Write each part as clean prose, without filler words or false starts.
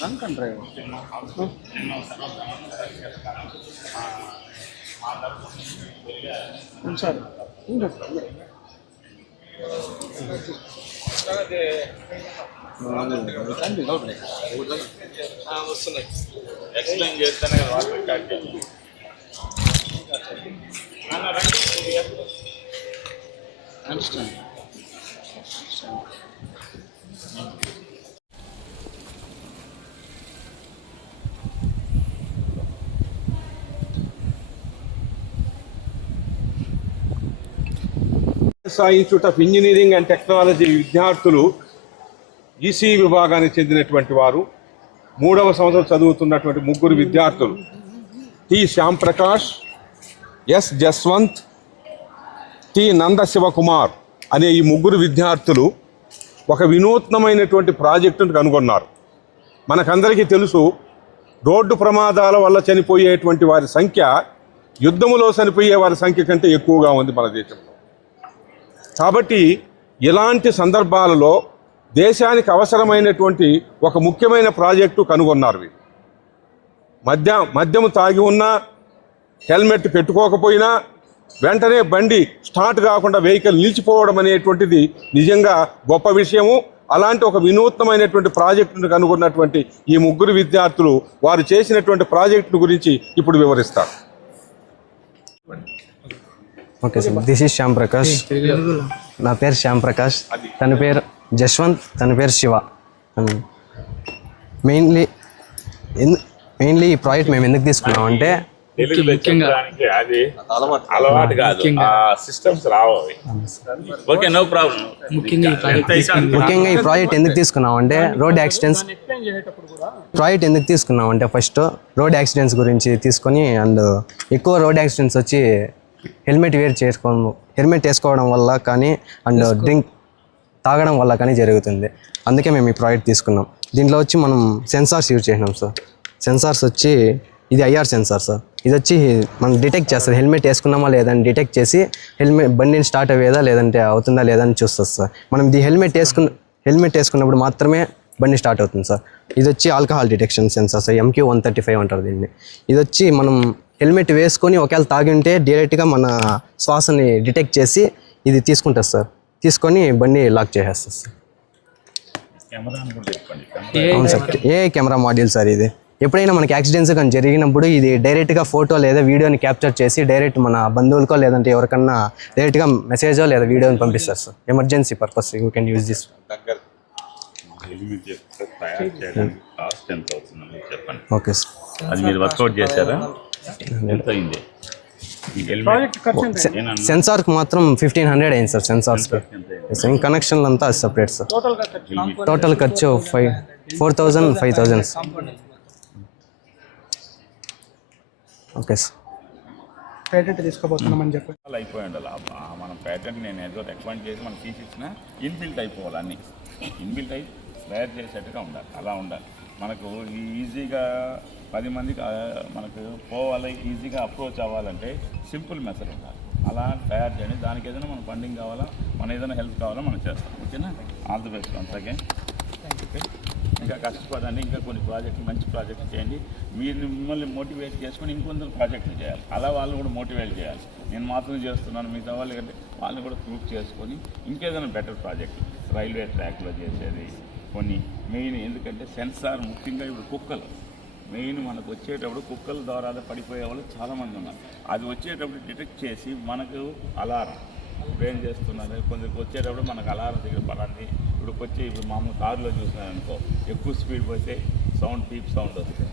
Drunk and drive sir వస్తున్నాయి explain చేస్తానే కదా వాళ్ళు రికార్డ్ చేయాలి. Understand. Institute of engineering and technology విద్యార్థులు ఈసీ విభాగానికి చెందినటువంటి వారు 3వ సంవత్సరం చదువుతున్నటువంటి ముగ్గురు విద్యార్థులు T Shyam Prakash, yes Jaswanth, T నందశివకుమార్ అనే ఈ ముగ్గురు విద్యార్థులు ఒక వినూత్నమైనటువంటి ప్రాజెక్టును కనుగొన్నారు. మనకందరికీ తెలుసు, రోడ్డు ప్రమాదాల వల్ల చనిపోయేటువంటి వారి సంఖ్య యుద్ధములో చనిపోయే వారి సంఖ్య కంటే ఎక్కువగా ఉంది మన దేశంలో. కాబట్టి ఇలాంటి సందర్భాలలో దేశానికి అవసరమైనటువంటి ఒక ముఖ్యమైన ప్రాజెక్టు కనుగొన్నారు వీరు. మద్యము తాగి ఉన్నా, హెల్మెట్ పెట్టుకోకపోయినా వెంటనే బండి స్టార్ట్ కాకుండా వెహికల్ నిలిచిపోవడం అనేటువంటిది నిజంగా గొప్ప విషయము. అలాంటి ఒక వినూత్నమైనటువంటి ప్రాజెక్టును కనుగొన్నటువంటి ఈ ముగ్గురు విద్యార్థులు వారు చేసినటువంటి ప్రాజెక్టు గురించి ఇప్పుడు వివరిస్తారు. Okay sir, this is Shyam Prakash. నా పేరు శ్యామ్ ప్రకాష్, తన పేరు జశ్వంత్, తన పేరు శివ. మెయిన్లీ ఈ ప్రాజెక్ట్ మేము ఎందుకు తీసుకున్నామంటే అది అలవాటు కాదు, సిస్టమ్స్ రావు. Okay, no problem. ముఖ్యంగా ఈ ప్రాజెక్ట్ ఎందుకు తీసుకున్నామంటే ఫస్ట్ రోడ్ యాక్సిడెంట్స్ గురించి తీసుకొని, అండ్ ఎక్కువ రోడ్ యాక్సిడెంట్స్ వచ్చి హెల్మెట్ వేసుకోవడం వల్ల కానీ, అండ్ డ్రింక్ తాగడం వల్ల కానీ జరుగుతుంది. అందుకే మేము ఈ ప్రాజెక్ట్ తీసుకున్నాం. దీంట్లో వచ్చి మనం సెన్సార్స్ యూజ్ చేసినాం సార్. సెన్సార్స్ వచ్చి ఇది ఐఆర్ సెన్సార్ సార్. ఇది వచ్చి మనం డిటెక్ట్ చేస్తుంది, హెల్మెట్ వేసుకున్నామా లేదని డిటెక్ట్ చేసి బండిని స్టార్ట్ అయ్యేదా లేదంటే అవుతుందా లేదని చూస్తుంది సార్. మనం ఇది హెల్మెట్ వేసుకున్నప్పుడు మాత్రమే బండి స్టార్ట్ అవుతుంది సార్. ఇది వచ్చి alcohol detection censor sir, MQ-135 అంటారు దీన్ని. ఇది వచ్చి మనం హెల్మెట్ వేసుకొని ఒకవేళ తాగి ఉంటే డైరెక్ట్గా మన శ్వాసని డిటెక్ట్ చేసి ఇది తీసుకుంటుంది సార్. తీసుకొని బండి లాక్ చేసేస్తుంది సార్. అవును సార్, ఏ కెమెరా మాడ్యూల్ సార్ ఇది. ఎప్పుడైనా మనకి యాక్సిడెంట్స్ కానీ జరిగినప్పుడు ఇది డైరెక్ట్గా ఫోటో లేదా వీడియోని క్యాప్చర్ చేసి డైరెక్ట్ మన బంధువులకో లేదంటే ఎవరికన్నా డైరెక్ట్గా మెసేజో లేదా వీడియోని పంపిస్తారు sir. Emergency purpose you can use this. Okay sir, అది మీరు వర్కౌట్ చేశారా? సెన్సార్కి మాత్రం 1500 అయింది సార్. సెన్సార్స్కి కనెక్షన్లు అంతా సపరేట్ సార్. టోటల్ ఖర్చు 4,000 5,000. Okay sir. పేటెంట్ తీసుకోబోతున్నామని చెప్పి అయిపోయి ఉండాలి. మనం పేటెంట్ నేను ఏదో రికమెండ్ చేసి మనం తీసిచ్చినా ఇన్బిల్ట్ అయిపోవాలి. అన్నీ ఇన్బిల్ట్ అయి తయారు చేసేట్టుగా ఉండాలి. అలా ఉండాలి. మనకు ఈజీగా 10 మందికి మనకు పోవాలి, ఈజీగా అప్రోచ్ అవ్వాలంటే సింపుల్ మెథడ్ ఉండాలి. అలా తయారు చేయండి. దానికి ఏదైనా మన ఫండింగ్ కావాలా, మన ఏదైనా హెల్ప్ కావాలా మనం చేస్తాం. ఓకేనా? All the best once again. Okay, ఇంకా కష్టపడండి. ఇంకా కొన్ని ప్రాజెక్టులు, మంచి ప్రాజెక్టులు చేయండి. మీరు మిమ్మల్ని మోటివేట్ చేసుకొని ఇంకొందరు ప్రాజెక్టులు చేయాలి. అలా వాళ్ళు కూడా మోటివేట్ చేయాలి. నేను మాత్రం చేస్తున్నాను, మిగతా వాళ్ళు కంటే వాళ్ళని కూడా ప్రూఫ్ చేసుకొని ఇంకేదైనా బెటర్ ప్రాజెక్టు రైల్వే ట్రాక్లో చేసేది కొన్ని మెయిన్. ఎందుకంటే సెన్సార్ ముఖ్యంగా ఇప్పుడు కుక్కలు మెయిన్ మనకు వచ్చేటప్పుడు కుక్కల ద్వారా పడిపోయే వాళ్ళు చాలామంది ఉన్నారు. అది వచ్చేటప్పుడు డిటెక్ట్ చేసి మనకు అలారం ఇప్పుడు ఏం చేస్తున్నారు, కొందరికి వచ్చేటప్పుడు మనకు అలారం దగ్గర పడాలి. ఇప్పుడు మామూలు కారులో చూసినారనుకో, ఎక్కువ స్పీడ్ పోతే సౌండ్ పీప్ సౌండ్ వస్తుంది.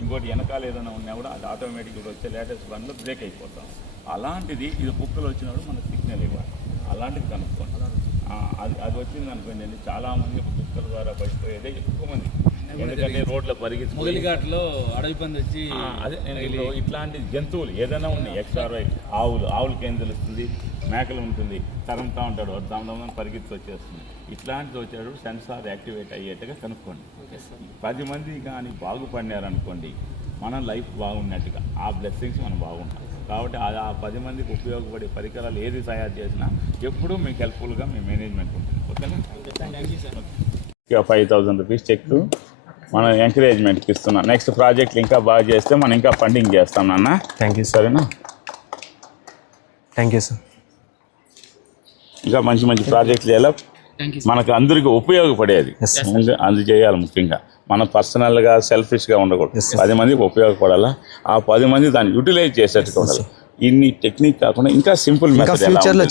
ఇంకోటి వెనకాల ఏదైనా ఉన్నా కూడా అది ఆటోమేటిక్గా వచ్చే లేటెస్ట్ బండ్లో బ్రేక్ అయిపోతాం. అలాంటిది ఇది కుక్కలు వచ్చినప్పుడు మనకు సిగ్నల్ ఇవ్వాలి. అలాంటిది కనుక్కోండి. అది వచ్చింది అనుకోండి, చాలామంది కుక్కల ద్వారా పడిపోయేదే ఎక్కువ మంది. ఎందుకంటే రోడ్ల పరిగెత్తులో అడవి పంది వచ్చి అదే నేను ఇట్లాంటి జంతువులు ఏదైనా ఉన్నాయి. XRY ఆవులకి ఏం తెలుస్తుంది, మేకలు ఉంటుంది, తరంతా ఉంటాడు, దమ్దం పరిగెత్తి వచ్చేస్తుంది. ఇట్లాంటిది వచ్చేటప్పుడు సెన్సార్ యాక్టివేట్ అయ్యేట్టుగా కనుక్కోండి. 10 మంది కానీ బాగుపడినారనుకోండి, మన లైఫ్ బాగున్నట్టుగా, ఆ బ్లెస్సింగ్స్ మనం బాగుంటాం. కాబట్టి ఆ 10 మందికి ఉపయోగపడే పరికరాలు ఏది తయారు చేసినా ఎప్పుడూ మీకు హెల్ప్ఫుల్గా మీ మేనేజ్మెంట్ ఉంటుంది. ఓకేనా? 5,000 రూపీస్ చెక్ మనం ఎంకరేజ్మెంట్కి ఇస్తున్నాం. నెక్స్ట్ ప్రాజెక్టులు ఇంకా బాగా చేస్తే మనం ఇంకా ఫండింగ్ చేస్తాం నాన్న. Thank you sir. సరేనా? Thank you sir. ఇంకా మంచి మంచి ప్రాజెక్టులు చేయాలి, మనకు అందరికీ ఉపయోగపడేది అందజేయాలి. ముఖ్యంగా మనం పర్సనల్గా సెల్ఫిష్గా ఉండకూడదు, 10 మందికి ఉపయోగపడాలా, ఆ 10 మంది దాన్ని యూటిలైజ్ చేసేట్టుగా ఉండాలి. ఇన్ని టెక్నిక్ కాకుండా ఇంకా సింపుల్ మెథడ్ ఫ్యూచర్లో